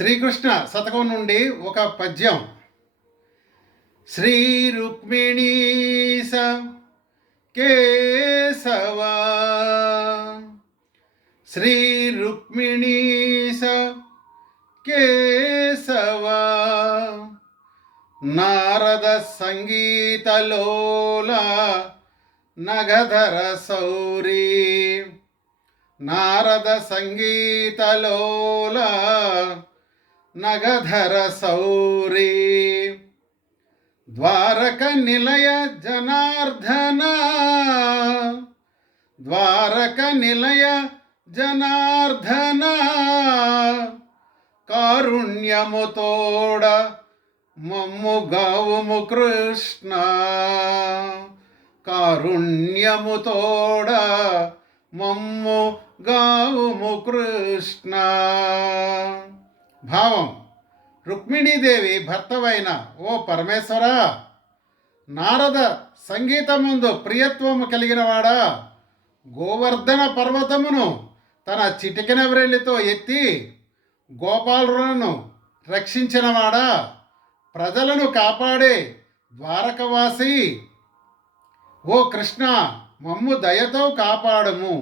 శ్రీకృష్ణ శతకం నుండి ఒక పద్యం. శ్రీ రుక్మిణీస కేశవ, శ్రీ రుక్మిణీస కేశవ, నారద సంగీతలోల నగధర సౌరీ, నారద సంగీతలోల నగధర సౌరీ, ద్వారక నిలయ జనార్దన, ద్వారక నిలయ జనార్దన, కారుణ్యముతోడ మమ్ము గావుము కృష్ణ, కారుణ్యముతోడ మమ్ము గావుము కృష్ణ. భావం: రుక్మిణీదేవి భర్తవైన ఓ పరమేశ్వర, నారద సంగీతముందు ప్రియత్వము కలిగినవాడా, గోవర్ధన పర్వతమును తన చిటికెన వ్రేలితో ఎత్తి గోపాలులను రక్షించినవాడా, ప్రజలను కాపాడే ద్వారకవాసి ఓ కృష్ణ, మమ్ము దయతో కాపాడము.